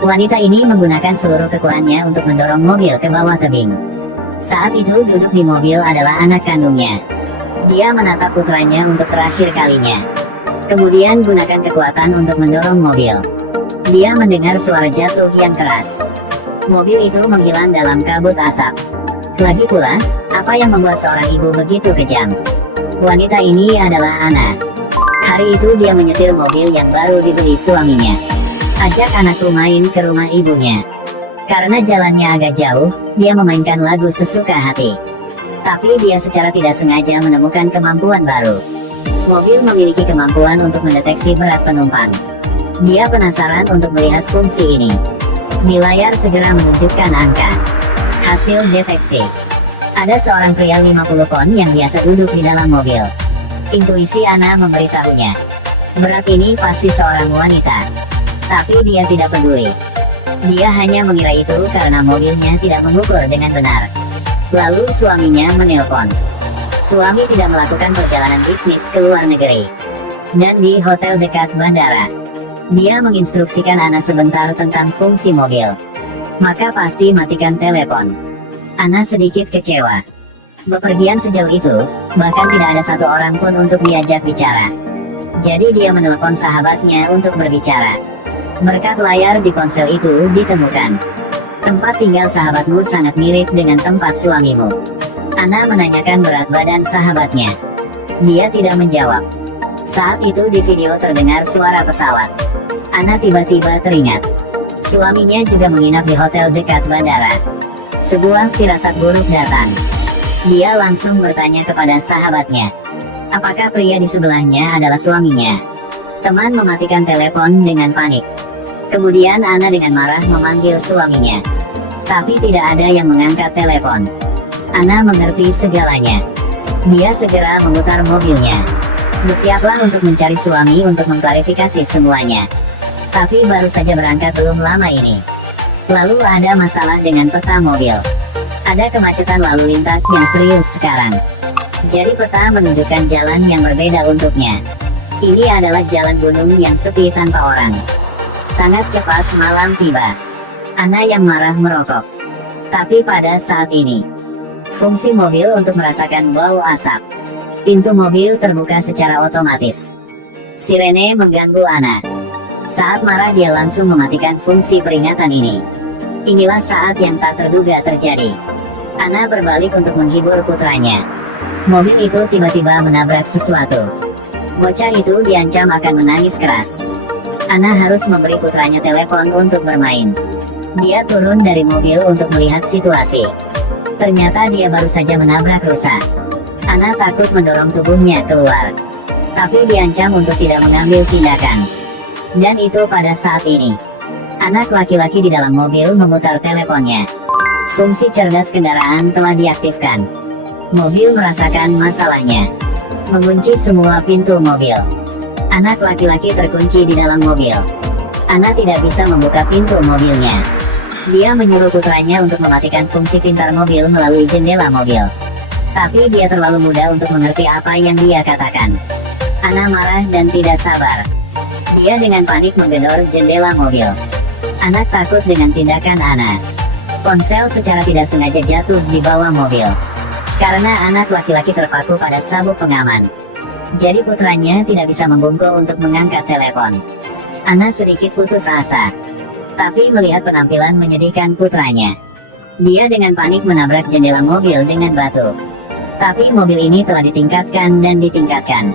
Wanita ini menggunakan seluruh kekuatannya untuk mendorong mobil ke bawah tebing. Saat itu duduk di mobil adalah anak kandungnya. Dia menatap putranya untuk terakhir kalinya. Kemudian gunakan kekuatan untuk mendorong mobil. Dia mendengar suara jatuh yang keras. Mobil itu menghilang dalam kabut asap. Lagi pula, apa yang membuat seorang ibu begitu kejam? Wanita ini adalah Anna. Hari itu dia menyetir mobil yang baru dibeli suaminya. Ajak anakku main ke rumah ibunya. Karena jalannya agak jauh, dia memainkan lagu sesuka hati. Tapi dia secara tidak sengaja menemukan kemampuan baru. Mobil memiliki kemampuan untuk mendeteksi berat penumpang. Dia penasaran untuk melihat fungsi ini. Di layar segera menunjukkan angka. Hasil deteksi. Ada seorang pria 50 pon yang biasa duduk di dalam mobil. Intuisi Anna memberitahunya. Berat ini pasti seorang wanita. Tapi dia tidak peduli. Dia hanya mengira itu karena mobilnya tidak mengukur dengan benar. Lalu suaminya menelpon. Suami tidak melakukan perjalanan bisnis ke luar negeri. Dan di hotel dekat bandara. Dia menginstruksikan Anna sebentar tentang fungsi mobil. Maka pasti matikan telepon. Anna sedikit kecewa. Bepergian sejauh itu, bahkan tidak ada satu orang pun untuk diajak bicara. Jadi dia menelepon sahabatnya untuk berbicara. Berkat layar di ponsel itu ditemukan. Tempat tinggal sahabatmu sangat mirip dengan tempat suamimu. Anna menanyakan berat badan sahabatnya. Dia tidak menjawab. Saat itu di video terdengar suara pesawat. Anna tiba-tiba teringat. Suaminya juga menginap di hotel dekat bandara. Sebuah firasat buruk datang. Dia langsung bertanya kepada sahabatnya. Apakah pria di sebelahnya adalah suaminya? Teman mematikan telepon dengan panik. Kemudian Anna dengan marah memanggil suaminya. Tapi tidak ada yang mengangkat telepon. Anna mengerti segalanya. Dia segera memutar mobilnya. Bersiaplah untuk mencari suami untuk mengklarifikasi semuanya. Tapi baru saja berangkat belum lama ini. Lalu ada masalah dengan peta mobil. Ada kemacetan lalu lintas yang serius sekarang. Jadi peta menunjukkan jalan yang berbeda untuknya. Ini adalah jalan gunung yang sepi tanpa orang. Sangat cepat malam tiba. Anna yang marah merokok. Tapi pada saat ini, fungsi mobil untuk merasakan bau asap. Pintu mobil terbuka secara otomatis. Sirene mengganggu Anna. Saat marah dia langsung mematikan fungsi peringatan ini. Inilah saat yang tak terduga terjadi. Anna berbalik untuk menghibur putranya. Mobil itu tiba-tiba menabrak sesuatu. Bocah itu diancam akan menangis keras. Anna harus memberi putranya telepon untuk bermain. Dia turun dari mobil untuk melihat situasi. Ternyata dia baru saja menabrak rusa. Anna takut mendorong tubuhnya keluar. Tapi diancam untuk tidak mengambil tindakan. Dan itu pada saat ini. Anak laki-laki di dalam mobil memutar teleponnya. Fungsi cerdas kendaraan telah diaktifkan. Mobil merasakan masalahnya. Mengunci semua pintu mobil. Anak laki-laki terkunci di dalam mobil. Anna tidak bisa membuka pintu mobilnya. Dia menyuruh putranya untuk mematikan fungsi pintar mobil melalui jendela mobil. Tapi dia terlalu muda untuk mengerti apa yang dia katakan. Anna marah dan tidak sabar. Dia dengan panik menggedor jendela mobil. Anak takut dengan tindakan Anna. Ponsel secara tidak sengaja jatuh di bawah mobil. Karena anak laki-laki terpaku pada sabuk pengaman. Jadi putranya tidak bisa membungkuk untuk mengangkat telepon. Anna sedikit putus asa. Tapi melihat penampilan menyedihkan putranya, dia dengan panik menabrak jendela mobil dengan batu. Tapi mobil ini telah ditingkatkan dan ditingkatkan.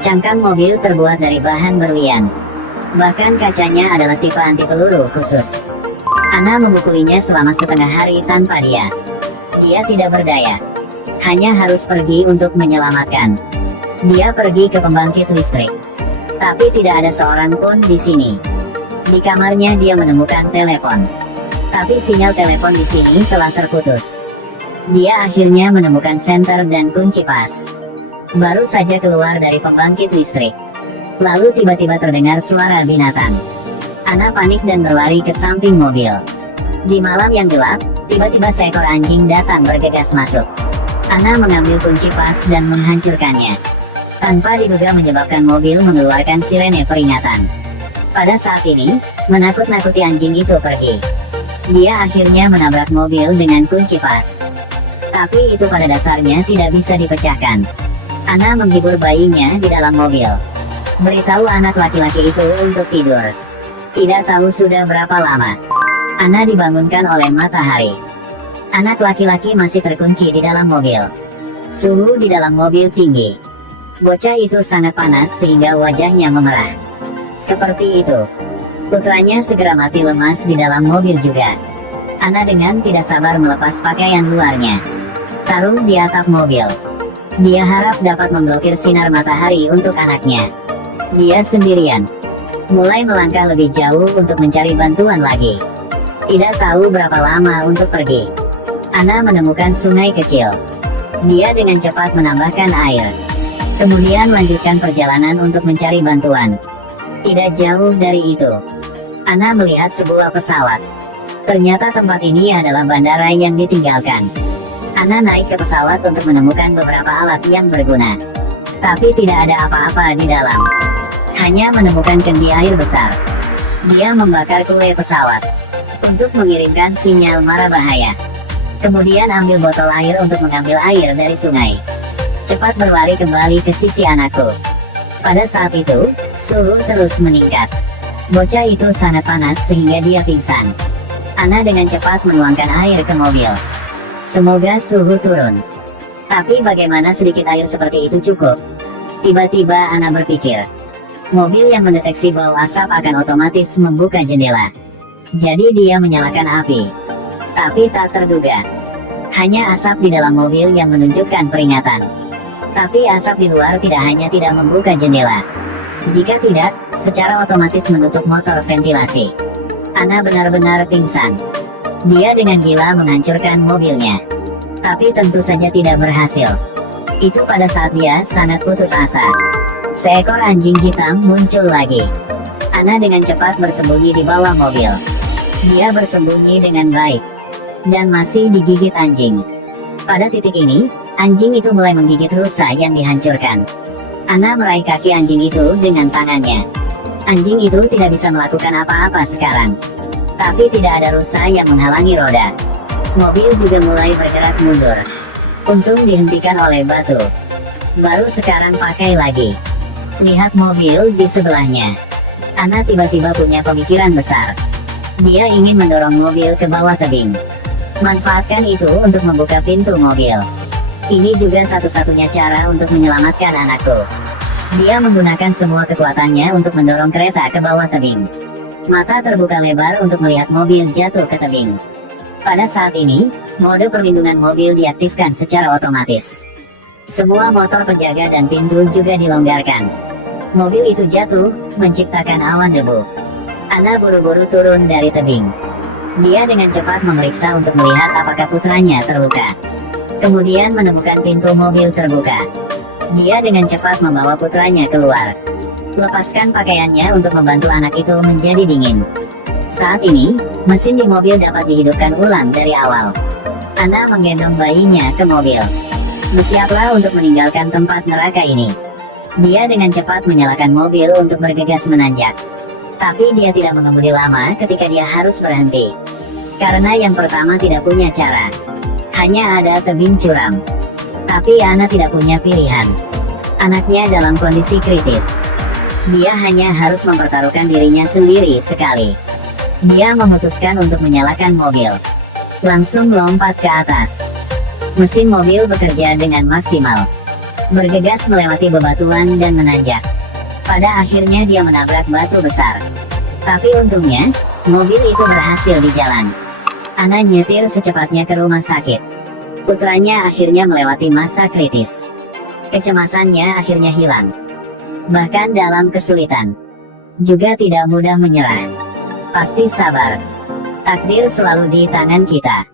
Cangkang mobil terbuat dari bahan berlian. Bahkan kacanya adalah tipe anti peluru khusus. Anna memukulinya selama setengah hari tanpa dia. Dia tidak berdaya. Hanya harus pergi untuk menyelamatkan. Dia pergi ke pembangkit listrik. Tapi tidak ada seorang pun di sini. Di kamarnya dia menemukan telepon. Tapi sinyal telepon di sini telah terputus. Dia akhirnya menemukan senter dan kunci pas. Baru saja keluar dari pembangkit listrik. Lalu tiba-tiba terdengar suara binatang. Anna panik dan berlari ke samping mobil. Di malam yang gelap, tiba-tiba seekor anjing datang bergegas masuk. Anna mengambil kunci pas dan menghancurkannya. Tanpa diduga menyebabkan mobil mengeluarkan sirene peringatan. Pada saat ini, menakut-nakuti anjing itu pergi. Dia akhirnya menabrak mobil dengan kunci pas. Tapi itu pada dasarnya tidak bisa dipecahkan. Anna menghibur bayinya di dalam mobil. Beritahu anak laki-laki itu untuk tidur. Tidak tahu sudah berapa lama. Anna dibangunkan oleh matahari. Anak laki-laki masih terkunci di dalam mobil. Suhu di dalam mobil tinggi. Bocah itu sangat panas sehingga wajahnya memerah. Seperti itu. Putranya segera mati lemas di dalam mobil juga. Anna dengan tidak sabar melepas pakaian luarnya. Taruh di atap mobil. Dia harap dapat memblokir sinar matahari untuk anaknya. Dia sendirian. Mulai melangkah lebih jauh untuk mencari bantuan lagi. Tidak tahu berapa lama untuk pergi. Anna menemukan sungai kecil. Dia dengan cepat menambahkan air. Kemudian lanjutkan perjalanan untuk mencari bantuan. Tidak jauh dari itu, Anna melihat sebuah pesawat. Ternyata tempat ini adalah bandara yang ditinggalkan. Anna naik ke pesawat untuk menemukan beberapa alat yang berguna. Tapi tidak ada apa-apa di dalam. Hanya menemukan kendi air besar. Dia membakar kue pesawat untuk mengirimkan sinyal mara bahaya. Kemudian ambil botol air untuk mengambil air dari sungai. Cepat berlari kembali ke sisi anakku. Pada saat itu, suhu terus meningkat. Bocah itu sangat panas sehingga dia pingsan. Anna dengan cepat menuangkan air ke mobil. Semoga suhu turun. Tapi bagaimana sedikit air seperti itu cukup? Tiba-tiba Anna berpikir. Mobil yang mendeteksi bau asap akan otomatis membuka jendela. Jadi dia menyalakan api. Tapi tak terduga. Hanya asap di dalam mobil yang menunjukkan peringatan. Tapi asap di luar tidak membuka jendela. Jika tidak, secara otomatis menutup motor ventilasi. Anna benar-benar pingsan. Dia dengan gila menghancurkan mobilnya. Tapi tentu saja tidak berhasil. Itu pada saat dia sangat putus asa. Seekor anjing hitam muncul lagi. Anna dengan cepat bersembunyi di bawah mobil. Dia bersembunyi dengan baik. Dan masih digigit anjing. Pada titik ini, anjing itu mulai menggigit rusa yang dihancurkan. Anna meraih kaki anjing itu dengan tangannya. Anjing itu tidak bisa melakukan apa-apa sekarang. Tapi tidak ada rusa yang menghalangi roda. Mobil juga mulai bergerak mundur. Untung dihentikan oleh batu. Baru sekarang pakai lagi. Lihat mobil di sebelahnya. Anna tiba-tiba punya pemikiran besar. Dia ingin mendorong mobil ke bawah tebing. Manfaatkan itu untuk membuka pintu mobil. Ini juga satu-satunya cara untuk menyelamatkan anakku. Dia menggunakan semua kekuatannya untuk mendorong kereta ke bawah tebing. Mata terbuka lebar untuk melihat mobil jatuh ke tebing. Pada saat ini, mode perlindungan mobil diaktifkan secara otomatis. Semua motor penjaga dan pintu juga dilonggarkan. Mobil itu jatuh, menciptakan awan debu. Anna buru-buru turun dari tebing. Dia dengan cepat memeriksa untuk melihat apakah putranya terluka. Kemudian menemukan pintu mobil terbuka. Dia dengan cepat membawa putranya keluar. Lepaskan pakaiannya untuk membantu anak itu menjadi dingin. Saat ini, mesin di mobil dapat dihidupkan ulang dari awal. Anna menggendong bayinya ke mobil. Bersiaplah untuk meninggalkan tempat neraka ini. Dia dengan cepat menyalakan mobil untuk bergegas menanjak. Tapi dia tidak mengemudi lama ketika dia harus berhenti. Karena yang pertama tidak punya cara. Hanya ada tebing curam. Tapi Anna tidak punya pilihan. Anaknya dalam kondisi kritis. Dia hanya harus mempertaruhkan dirinya sendiri sekali. Dia memutuskan untuk menyalakan mobil. Langsung lompat ke atas. Mesin mobil bekerja dengan maksimal. Bergegas melewati bebatuan dan menanjak. Pada akhirnya dia menabrak batu besar. Tapi untungnya, mobil itu berhasil di jalan. Anna nyetir secepatnya ke rumah sakit. Putranya akhirnya melewati masa kritis. Kecemasannya akhirnya hilang. Bahkan dalam kesulitan, juga tidak mudah menyerah. Pasti sabar. Takdir selalu di tangan kita.